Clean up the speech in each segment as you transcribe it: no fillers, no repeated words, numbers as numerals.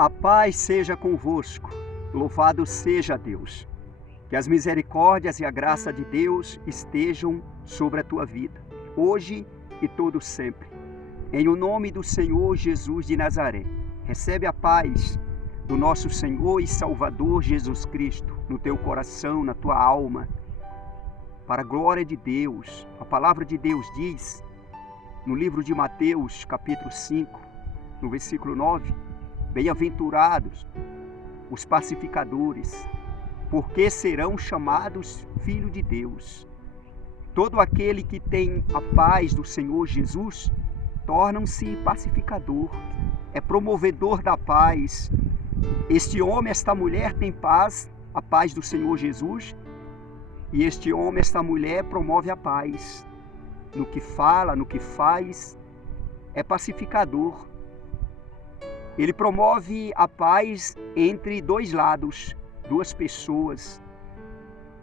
A paz seja convosco, louvado seja Deus. Que as misericórdias e a graça de Deus estejam sobre a tua vida, hoje e todo sempre. Em o nome do Senhor Jesus de Nazaré, recebe a paz do nosso Senhor e Salvador Jesus Cristo no teu coração, na tua alma, para a glória de Deus. A palavra de Deus diz, no livro de Mateus, capítulo 5, no versículo 9, bem-aventurados os pacificadores, porque serão chamados filhos de Deus. Todo aquele que tem a paz do Senhor Jesus, torna-se pacificador, é promovedor da paz. Este homem, esta mulher tem paz, a paz do Senhor Jesus, e este homem, esta mulher promove a paz. No que fala, no que faz, é pacificador. Ele promove a paz entre dois lados, duas pessoas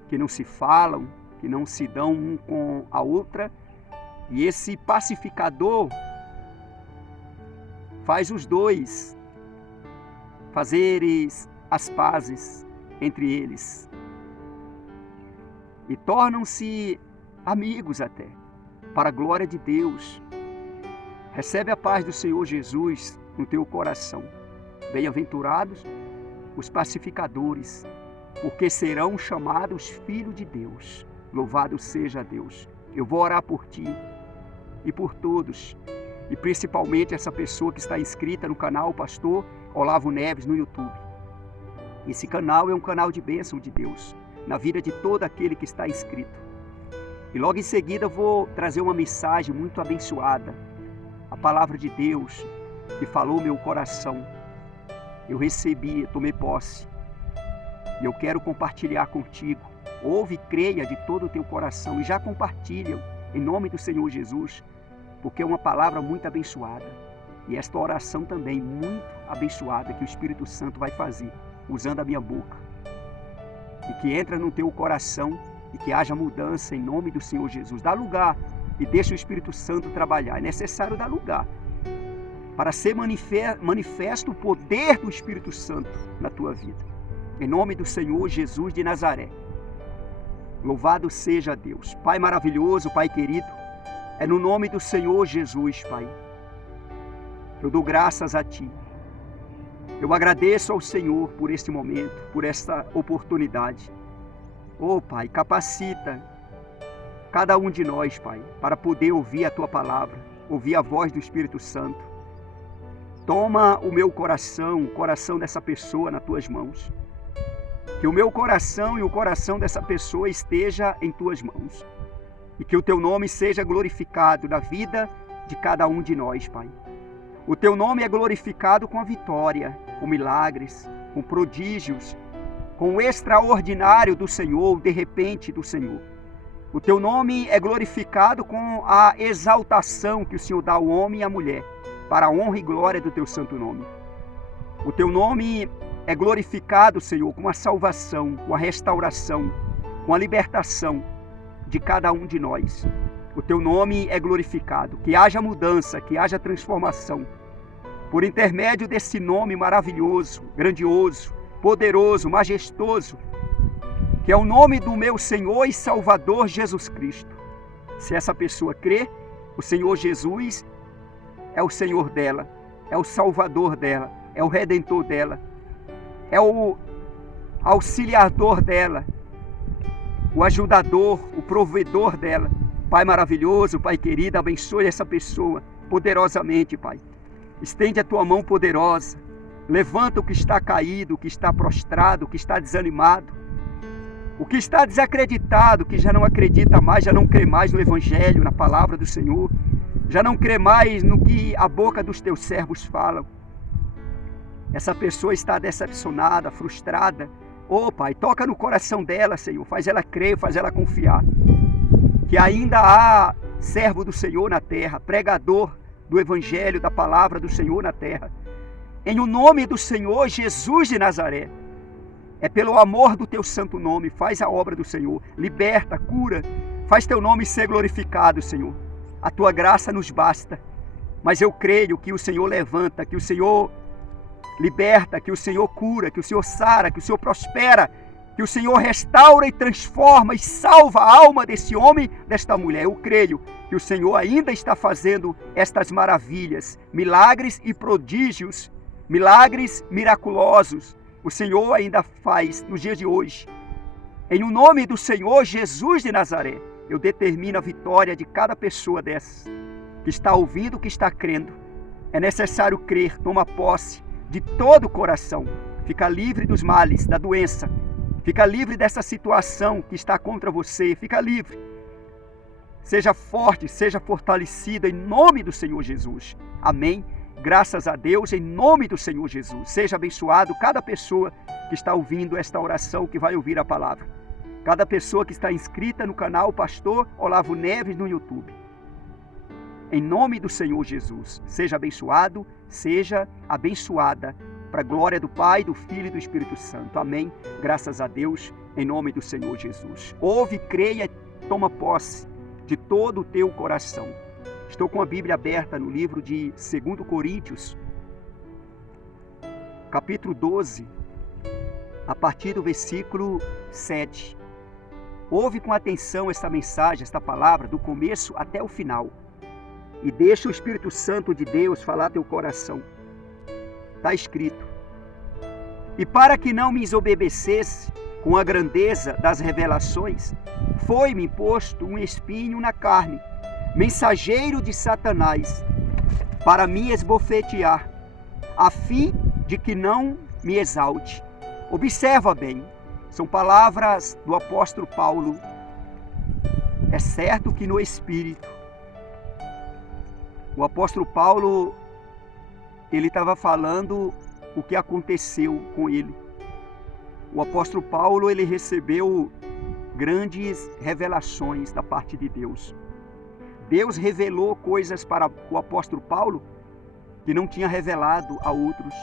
que não se falam, que não se dão um com a outra. E esse pacificador faz os dois fazerem as pazes entre eles. E tornam-se amigos até, para a glória de Deus. Recebe a paz do Senhor Jesus no teu coração. Bem-aventurados os pacificadores, porque serão chamados filhos de Deus. Louvado seja Deus. Eu vou orar por ti e por todos, e principalmente essa pessoa que está inscrita no canal Pastor Olavo Neves no YouTube. Esse canal é um canal de bênção de Deus na vida de todo aquele que está inscrito. E logo em seguida eu vou trazer uma mensagem muito abençoada, a palavra de Deus que falou meu coração. Eu recebi, tomei posse, e eu quero compartilhar contigo. Ouve e creia de todo o teu coração e já compartilha em nome do Senhor Jesus, porque é uma palavra muito abençoada. E esta oração também muito abençoada que o Espírito Santo vai fazer, usando a minha boca. E que entra no teu coração e que haja mudança em nome do Senhor Jesus. Dá lugar e deixa o Espírito Santo trabalhar. É necessário dar lugar para ser manifesto o poder do Espírito Santo na tua vida. Em nome do Senhor Jesus de Nazaré. Louvado seja Deus. Pai maravilhoso, Pai querido, é no nome do Senhor Jesus, Pai. Eu dou graças a Ti. Eu agradeço ao Senhor por este momento, por esta oportunidade. Oh, Pai, capacita cada um de nós, Pai, para poder ouvir a Tua palavra, ouvir a voz do Espírito Santo. Toma o meu coração, o coração dessa pessoa nas Tuas mãos. Que o meu coração e o coração dessa pessoa esteja em Tuas mãos. E que o Teu nome seja glorificado na vida de cada um de nós, Pai. O Teu nome é glorificado com a vitória, com milagres, com prodígios, com o extraordinário do Senhor, de repente do Senhor. O Teu nome é glorificado com a exaltação que o Senhor dá ao homem e à mulher, para a honra e glória do Teu santo nome. O Teu nome é glorificado, Senhor, com a salvação, com a restauração, com a libertação de cada um de nós. O Teu nome é glorificado, que haja mudança, que haja transformação, por intermédio desse nome maravilhoso, grandioso, poderoso, majestoso, que é o nome do meu Senhor e Salvador Jesus Cristo. Se essa pessoa crê, o Senhor Jesus é o Senhor dela, é o Salvador dela, é o Redentor dela, é o auxiliador dela, o ajudador, o provedor dela. Pai maravilhoso, Pai querido, abençoe essa pessoa poderosamente, Pai. Estende a Tua mão poderosa, levanta o que está caído, o que está prostrado, o que está desanimado, o que está desacreditado, que já não acredita mais, já não crê mais no Evangelho, na palavra do Senhor, já não crê mais no que a boca dos Teus servos falam. Essa pessoa está decepcionada, frustrada. Oh, Pai, toca no coração dela, Senhor, faz ela crer, faz ela confiar, que ainda há servo do Senhor na terra, pregador do Evangelho, da palavra do Senhor na terra. Em o nome do Senhor Jesus de Nazaré, é pelo amor do Teu santo nome, faz a obra do Senhor, liberta, cura, faz Teu nome ser glorificado, Senhor. A Tua graça nos basta, mas eu creio que o Senhor levanta, que o Senhor liberta, que o Senhor cura, que o Senhor sara, que o Senhor prospera, que o Senhor restaura e transforma e salva a alma desse homem, desta mulher. Eu creio que o Senhor ainda está fazendo estas maravilhas, milagres e prodígios, milagres miraculosos. O Senhor ainda faz nos dias de hoje. Em o nome do Senhor Jesus de Nazaré, eu determino a vitória de cada pessoa dessas, que está ouvindo, que está crendo. É necessário crer, toma posse de todo o coração. Fica livre dos males, da doença. Fica livre dessa situação que está contra você. Fica livre. Seja forte, seja fortalecido em nome do Senhor Jesus. Amém. Graças a Deus, em nome do Senhor Jesus. Seja abençoado cada pessoa que está ouvindo esta oração, que vai ouvir a palavra. Cada pessoa que está inscrita no canal Pastor Olavo Neves no YouTube. Em nome do Senhor Jesus. Seja abençoado, seja abençoada. Para a glória do Pai, do Filho e do Espírito Santo. Amém. Graças a Deus, em nome do Senhor Jesus. Ouve, creia, toma posse de todo o teu coração. Estou com a Bíblia aberta no livro de 2 Coríntios, capítulo 12, a partir do versículo 7. Ouve com atenção esta mensagem, esta palavra, do começo até o final. E deixa o Espírito Santo de Deus falar teu coração. Está escrito: e para que não me desobedecesse com a grandeza das revelações, foi-me imposto um espinho na carne, mensageiro de Satanás, para me esbofetear, a fim de que não me exalte. Observa bem, são palavras do apóstolo Paulo. É certo que no Espírito, o apóstolo Paulo, ele estava falando o que aconteceu com ele. O apóstolo Paulo, ele recebeu grandes revelações da parte de Deus. Deus revelou coisas para o apóstolo Paulo que não tinha revelado a outros.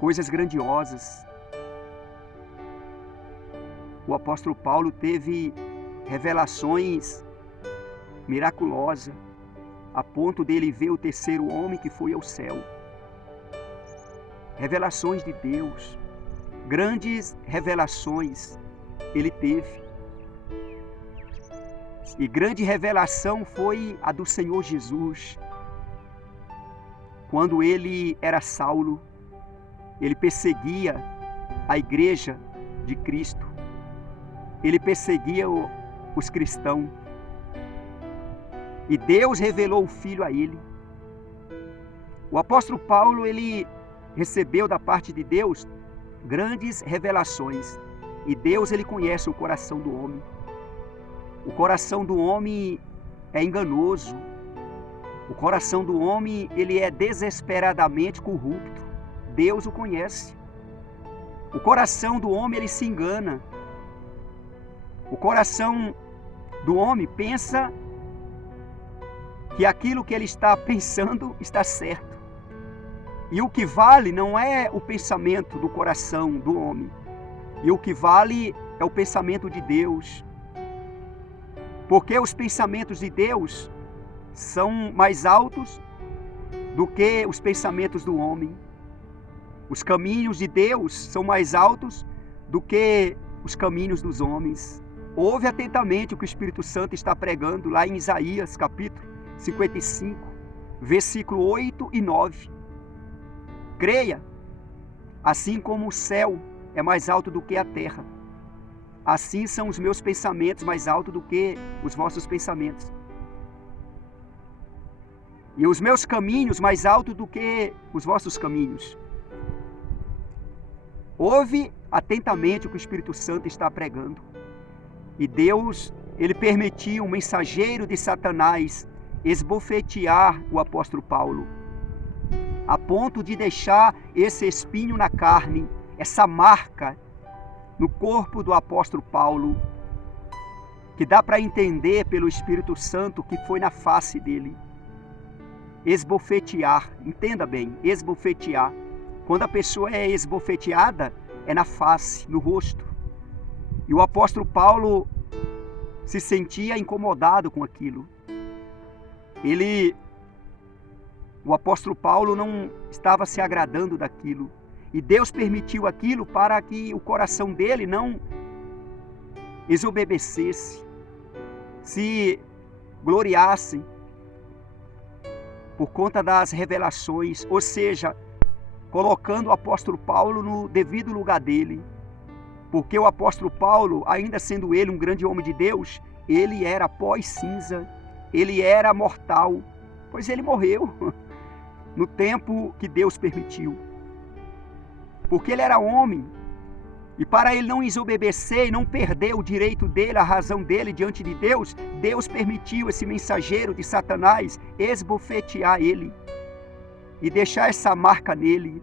Coisas grandiosas. O apóstolo Paulo teve revelações miraculosas, a ponto dele ver o terceiro homem que foi ao céu. Revelações de Deus, grandes revelações ele teve. E grande revelação foi a do Senhor Jesus. Quando ele era Saulo, ele perseguia a igreja de Cristo. Ele perseguia os cristãos. E Deus revelou o Filho a ele. O apóstolo Paulo, ele recebeu da parte de Deus grandes revelações. E Deus, ele conhece o coração do homem. O coração do homem é enganoso. O coração do homem, ele é desesperadamente corrupto. Deus o conhece. O coração do homem, ele se engana. O coração do homem pensa que aquilo que ele está pensando está certo. E o que vale não é o pensamento do coração do homem. E o que vale é o pensamento de Deus. Porque os pensamentos de Deus são mais altos do que os pensamentos do homem. Os caminhos de Deus são mais altos do que os caminhos dos homens. Ouve atentamente o que o Espírito Santo está pregando lá em Isaías, capítulo 55, versículo 8 e 9. Creia, assim como o céu é mais alto do que a terra, assim são os meus pensamentos mais altos do que os vossos pensamentos. E os meus caminhos mais altos do que os vossos caminhos. Ouve atentamente o que o Espírito Santo está pregando. E Deus, ele permitiu um mensageiro de Satanás esbofetear o apóstolo Paulo, a ponto de deixar esse espinho na carne, essa marca no corpo do apóstolo Paulo, que dá para entender pelo Espírito Santo que foi na face dele. Esbofetear, entenda bem, esbofetear. Quando a pessoa é esbofeteada, é na face, no rosto. E o apóstolo Paulo se sentia incomodado com aquilo. O apóstolo Paulo não estava se agradando daquilo. E Deus permitiu aquilo para que o coração dele não desobedecesse, se gloriasse por conta das revelações, ou seja, colocando o apóstolo Paulo no devido lugar dele. Porque o apóstolo Paulo, ainda sendo ele um grande homem de Deus, ele era pó e cinza, ele era mortal, pois ele morreu no tempo que Deus permitiu. Porque ele era homem, e para ele não desobedecer e não perder o direito dele, a razão dele diante de Deus, Deus permitiu esse mensageiro de Satanás esbofetear ele e deixar essa marca nele.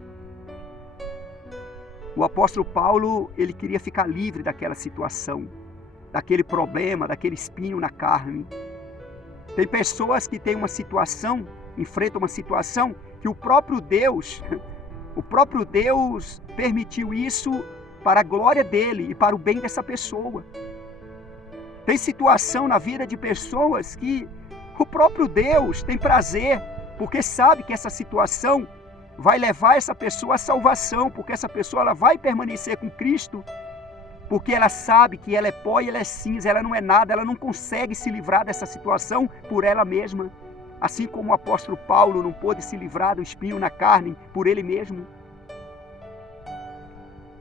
O apóstolo Paulo, ele queria ficar livre daquela situação, daquele problema, daquele espinho na carne. Tem pessoas que têm uma situação, enfrentam uma situação que o próprio Deus permitiu isso para a glória dele e para o bem dessa pessoa. Tem situação na vida de pessoas que o próprio Deus tem prazer, porque sabe que essa situação vai levar essa pessoa à salvação, porque essa pessoa ela vai permanecer com Cristo, porque ela sabe que ela é pó e ela é cinza, ela não é nada, ela não consegue se livrar dessa situação por ela mesma. Assim como o apóstolo Paulo não pôde se livrar do espinho na carne por ele mesmo.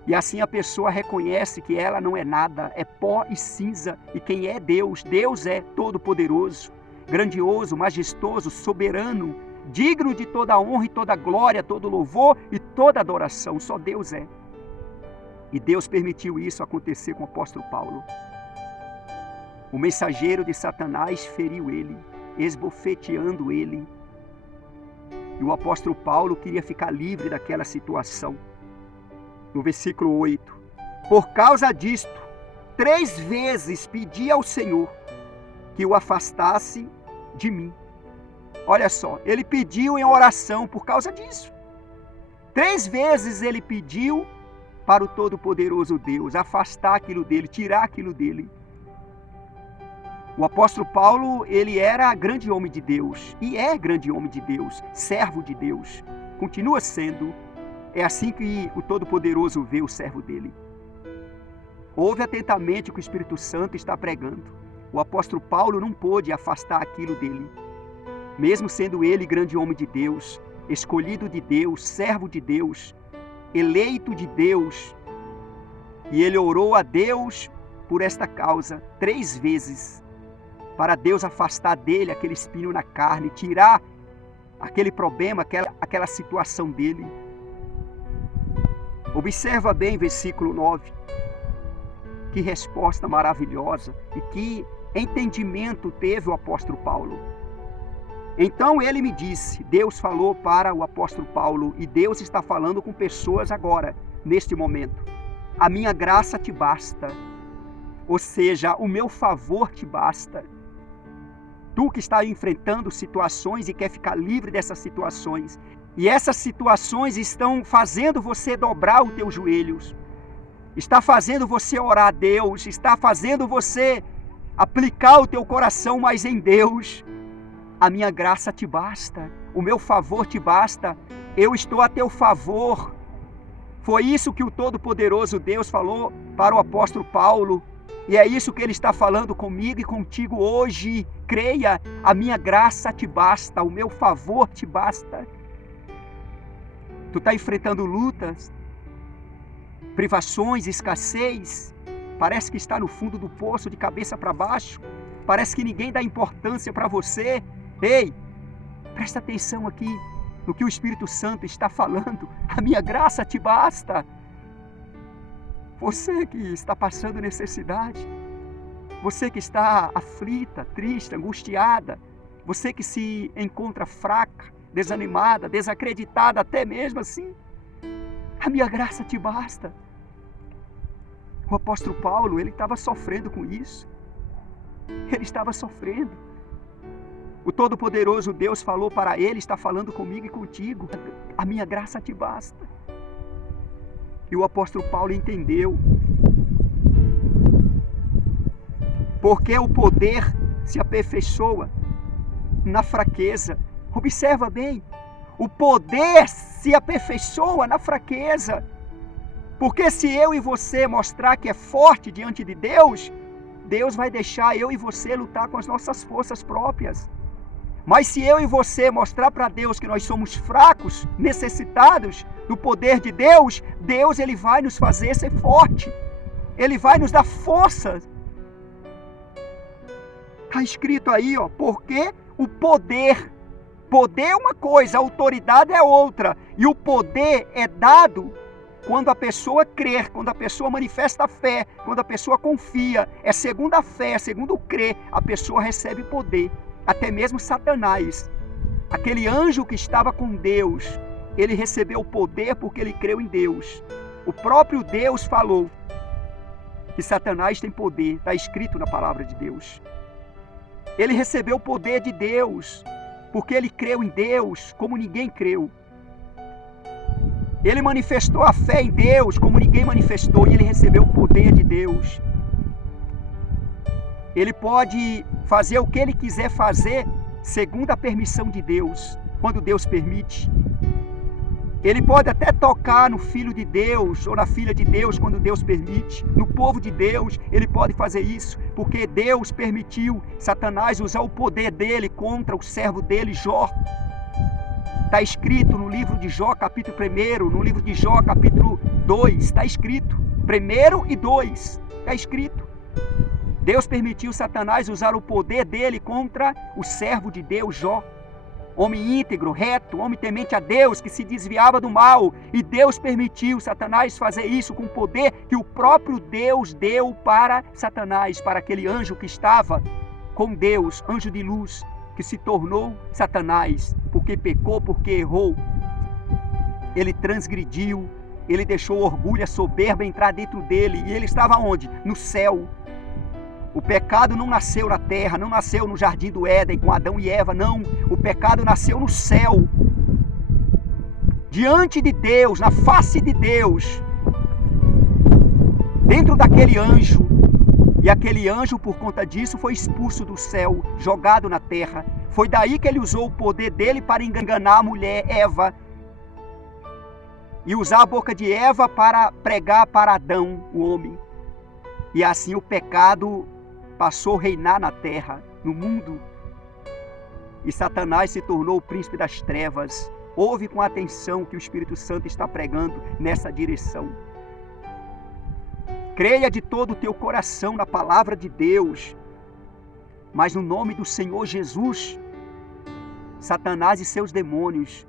E assim a pessoa reconhece que ela não é nada, é pó e cinza. E quem é Deus? Deus é todo-poderoso, grandioso, majestoso, soberano, digno de toda a honra e toda a glória, todo louvor e toda adoração. Só Deus é. E Deus permitiu isso acontecer com o apóstolo Paulo. O mensageiro de Satanás feriu ele, esbofeteando ele. E o apóstolo Paulo queria ficar livre daquela situação. No versículo 8, por causa disto, 3 vezes pedi ao Senhor que o afastasse de mim. Olha só, ele pediu em oração por causa disso. 3 vezes ele pediu para o Todo-Poderoso Deus afastar aquilo dele, tirar aquilo dele. O apóstolo Paulo, ele era grande homem de Deus, e é grande homem de Deus, servo de Deus, continua sendo. É assim que o Todo-Poderoso vê o servo dele. Ouve atentamente o que o Espírito Santo está pregando. O apóstolo Paulo não pôde afastar aquilo dele. Mesmo sendo ele grande homem de Deus, escolhido de Deus, servo de Deus, eleito de Deus, e ele orou a Deus por esta causa 3 vezes, para Deus afastar dele aquele espinho na carne, tirar aquele problema, aquela situação dele. Observa bem versículo 9, que resposta maravilhosa e que entendimento teve o apóstolo Paulo. Então ele me disse, Deus falou para o apóstolo Paulo, e Deus está falando com pessoas agora, neste momento. A minha graça te basta, ou seja, o meu favor te basta. Tu que está enfrentando situações e quer ficar livre dessas situações, e essas situações estão fazendo você dobrar os teus joelhos, está fazendo você orar a Deus, está fazendo você aplicar o teu coração mais em Deus. A minha graça te basta, o meu favor te basta, eu estou a teu favor. Foi isso que o Todo-Poderoso Deus falou para o apóstolo Paulo, e é isso que ele está falando comigo e contigo hoje. Creia, a minha graça te basta, o meu favor te basta. Tu está enfrentando lutas, privações, escassez, parece que está no fundo do poço de cabeça para baixo, parece que ninguém dá importância para você. Ei, presta atenção aqui no que o Espírito Santo está falando, a minha graça te basta. Você que está passando necessidade, você que está aflita, triste, angustiada, você que se encontra fraca, desanimada, desacreditada, até mesmo assim, a minha graça te basta. O apóstolo Paulo, ele estava sofrendo com isso. Ele estava sofrendo. O Todo-Poderoso Deus falou para ele, está falando comigo e contigo. A minha graça te basta. E o apóstolo Paulo entendeu. Porque o poder se aperfeiçoa na fraqueza. Observa bem, O poder se aperfeiçoa na fraqueza. Porque se eu e você mostrar que é forte diante de Deus, Deus vai deixar eu e você lutar com as nossas forças próprias. Mas se eu e você mostrar para Deus que nós somos fracos, necessitados do poder de Deus, Deus ele vai nos fazer ser forte. Ele vai nos dar força. Está escrito aí, porque o poder é uma coisa, a autoridade é outra. E o poder é dado quando a pessoa crer, quando a pessoa manifesta a fé, quando a pessoa confia. É segundo a fé, segundo o crer, a pessoa recebe poder. Até mesmo Satanás, aquele anjo que estava com Deus, ele recebeu o poder porque ele creu em Deus. O próprio Deus falou que Satanás tem poder, está escrito na palavra de Deus. Ele recebeu o poder de Deus porque ele creu em Deus como ninguém creu. Ele manifestou a fé em Deus como ninguém manifestou e ele recebeu o poder de Deus. Ele pode fazer o que ele quiser fazer segundo a permissão de Deus, quando Deus permite. Ele pode até tocar no Filho de Deus ou na Filha de Deus quando Deus permite. No povo de Deus, ele pode fazer isso, porque Deus permitiu Satanás usar o poder dele contra o servo dele, Jó. Está escrito no livro de Jó, capítulo 1, no livro de Jó, capítulo 2, está escrito. 1 e 2, está escrito. Deus permitiu Satanás usar o poder dele contra o servo de Deus, Jó. Homem íntegro, reto, homem temente a Deus, que se desviava do mal. E Deus permitiu Satanás fazer isso com o poder que o próprio Deus deu para Satanás, para aquele anjo que estava com Deus, anjo de luz, que se tornou Satanás, porque pecou, porque errou. Ele transgrediu, ele deixou o orgulho, a soberba entrar dentro dele. E ele estava onde? No céu. O pecado não nasceu na terra, não nasceu no jardim do Éden com Adão e Eva, não. O pecado nasceu no céu. Diante de Deus, na face de Deus. Dentro daquele anjo. E aquele anjo, por conta disso, foi expulso do céu, jogado na terra. Foi daí que ele usou o poder dele para enganar a mulher, Eva. E usar a boca de Eva para pregar para Adão, o homem. E assim o pecado passou a reinar na terra, no mundo. E Satanás se tornou o príncipe das trevas. Ouve com atenção o que o Espírito Santo está pregando nessa direção. Creia de todo o teu coração na palavra de Deus. Mas no nome do Senhor Jesus, Satanás e seus demônios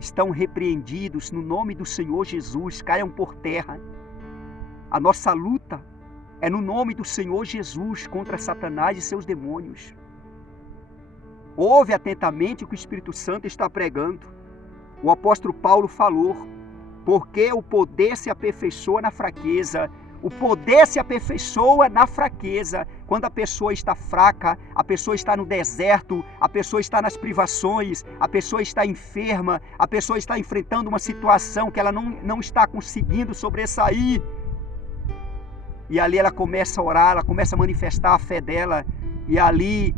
estão repreendidos no nome do Senhor Jesus, caiam por terra. A nossa luta é no nome do Senhor Jesus contra Satanás e seus demônios. Ouve atentamente o que o Espírito Santo está pregando. O apóstolo Paulo falou, porque o poder se aperfeiçoa na fraqueza. O poder se aperfeiçoa na fraqueza. Quando a pessoa está fraca, a pessoa está no deserto, a pessoa está nas privações, a pessoa está enferma, a pessoa está enfrentando uma situação que ela não está conseguindo sobressair. E ali ela começa a orar, ela começa a manifestar a fé dela. E ali,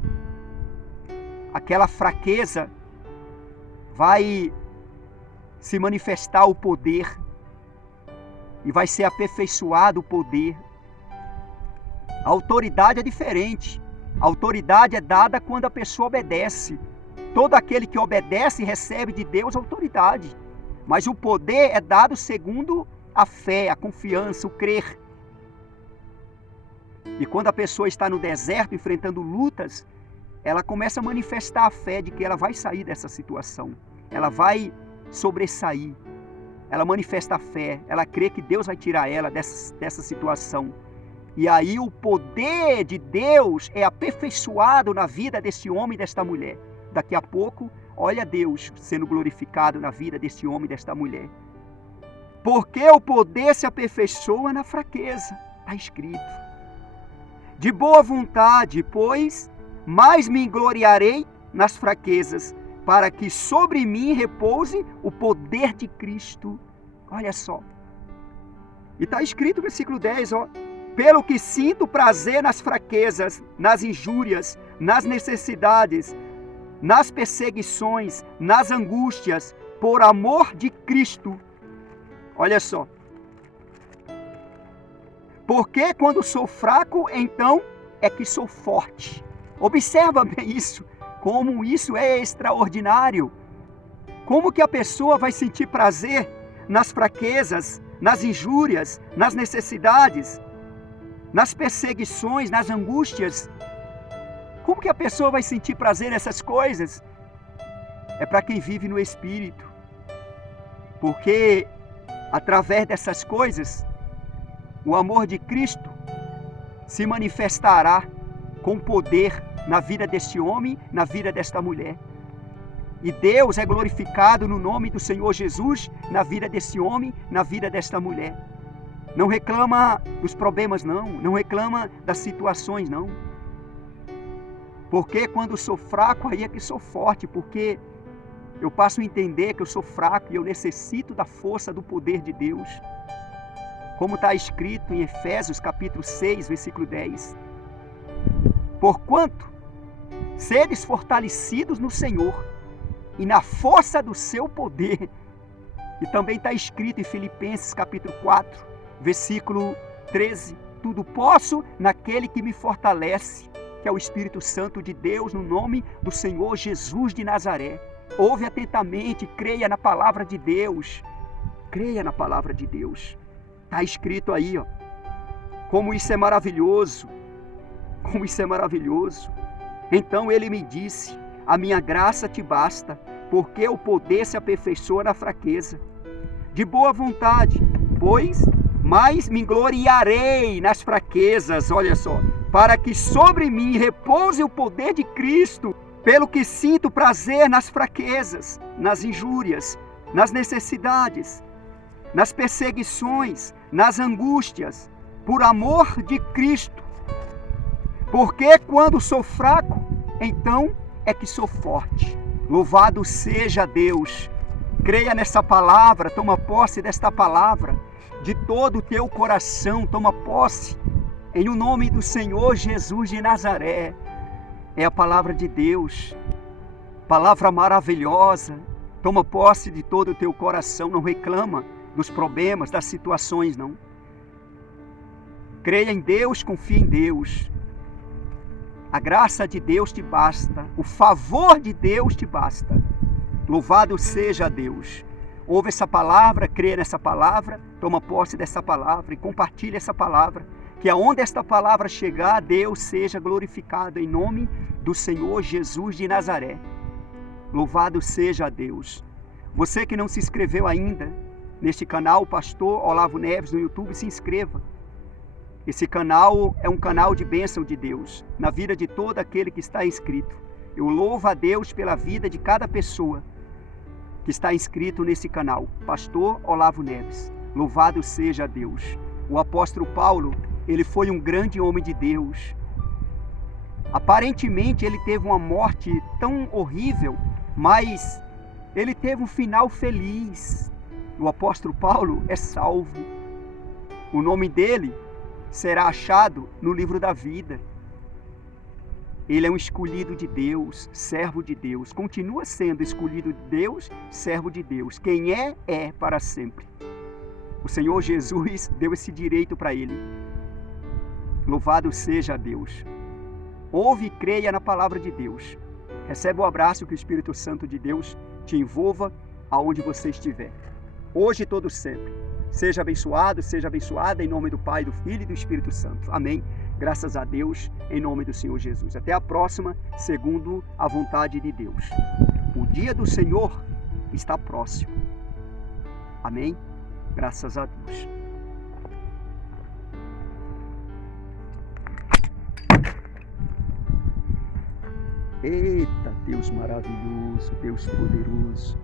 aquela fraqueza vai se manifestar o poder. E vai ser aperfeiçoado o poder. A autoridade é diferente. A autoridade é dada quando a pessoa obedece. Todo aquele que obedece recebe de Deus autoridade. Mas o poder é dado segundo a fé, a confiança, o crer. E quando a pessoa está no deserto, enfrentando lutas, ela começa a manifestar a fé de que ela vai sair dessa situação. Ela vai sobressair. Ela manifesta a fé. Ela crê que Deus vai tirar ela dessa situação. E aí o poder de Deus é aperfeiçoado na vida desse homem e desta mulher. Daqui a pouco, olha Deus sendo glorificado na vida desse homem e desta mulher. Porque o poder se aperfeiçoa na fraqueza. Está escrito. De boa vontade, pois, mais me gloriarei nas fraquezas, para que sobre mim repouse o poder de Cristo. Olha só. E está escrito no versículo 10, pelo que sinto prazer nas fraquezas, nas injúrias, nas necessidades, nas perseguições, nas angústias, por amor de Cristo. Olha só. Porque quando sou fraco, então é que sou forte. Observa bem isso, como isso é extraordinário. Como que a pessoa vai sentir prazer nas fraquezas, nas injúrias, nas necessidades, nas perseguições, nas angústias? Como que a pessoa vai sentir prazer nessas coisas? É para quem vive no Espírito. Porque através dessas coisas, o amor de Cristo se manifestará com poder na vida deste homem, na vida desta mulher. E Deus é glorificado no nome do Senhor Jesus, na vida desse homem, na vida desta mulher. Não reclama dos problemas, não reclama das situações, não. Porque quando sou fraco, aí é que sou forte, porque eu passo a entender que eu sou fraco e eu necessito da força, do poder de Deus. Como está escrito em Efésios capítulo 6, versículo 10. Porquanto sedes fortalecidos no Senhor e na força do seu poder. E também está escrito em Filipenses capítulo 4, versículo 13. Tudo posso naquele que me fortalece, que é o Espírito Santo de Deus, no nome do Senhor Jesus de Nazaré. Ouve atentamente, creia na palavra de Deus. Creia na palavra de Deus. Está escrito aí, ó. Como isso é maravilhoso. Como isso é maravilhoso. Então ele me disse: a minha graça te basta, porque o poder se aperfeiçoa na fraqueza. De boa vontade, pois mais me gloriarei nas fraquezas, olha só, para que sobre mim repouse o poder de Cristo, pelo que sinto prazer nas fraquezas, nas injúrias, nas necessidades, nas perseguições, nas angústias, por amor de Cristo. Porque quando sou fraco, então é que sou forte. Louvado seja Deus. Creia nessa palavra, toma posse desta palavra. De todo o teu coração, toma posse. Em o nome do Senhor Jesus de Nazaré. É a palavra de Deus. Palavra maravilhosa. Toma posse de todo o teu coração. Não reclama dos problemas, das situações, não. Creia em Deus, confia em Deus. A graça de Deus te basta. O favor de Deus te basta. Louvado seja Deus. Ouve essa palavra, creia nessa palavra, toma posse dessa palavra e compartilha essa palavra. Que aonde esta palavra chegar, Deus seja glorificado em nome do Senhor Jesus de Nazaré. Louvado seja Deus. Você que não se inscreveu ainda neste canal, Pastor Olavo Neves, no YouTube, se inscreva. Esse canal é um canal de bênção de Deus na vida de todo aquele que está inscrito. Eu louvo a Deus pela vida de cada pessoa que está inscrito nesse canal. Pastor Olavo Neves. Louvado seja Deus. O apóstolo Paulo, ele foi um grande homem de Deus. Aparentemente ele teve uma morte tão horrível, mas ele teve um final feliz. O apóstolo Paulo é salvo. O nome dele será achado no livro da vida. Ele é um escolhido de Deus, servo de Deus. Continua sendo escolhido de Deus, servo de Deus. Quem é para sempre. O Senhor Jesus deu esse direito para ele. Louvado seja Deus. Ouve e creia na palavra de Deus. Recebe o abraço que o Espírito Santo de Deus te envolva aonde você estiver. Hoje e todo sempre. Seja abençoado, seja abençoada em nome do Pai, do Filho e do Espírito Santo. Amém. Graças a Deus, em nome do Senhor Jesus. Até a próxima, segundo a vontade de Deus. O dia do Senhor está próximo. Amém. Graças a Deus. Eita, Deus maravilhoso, Deus poderoso.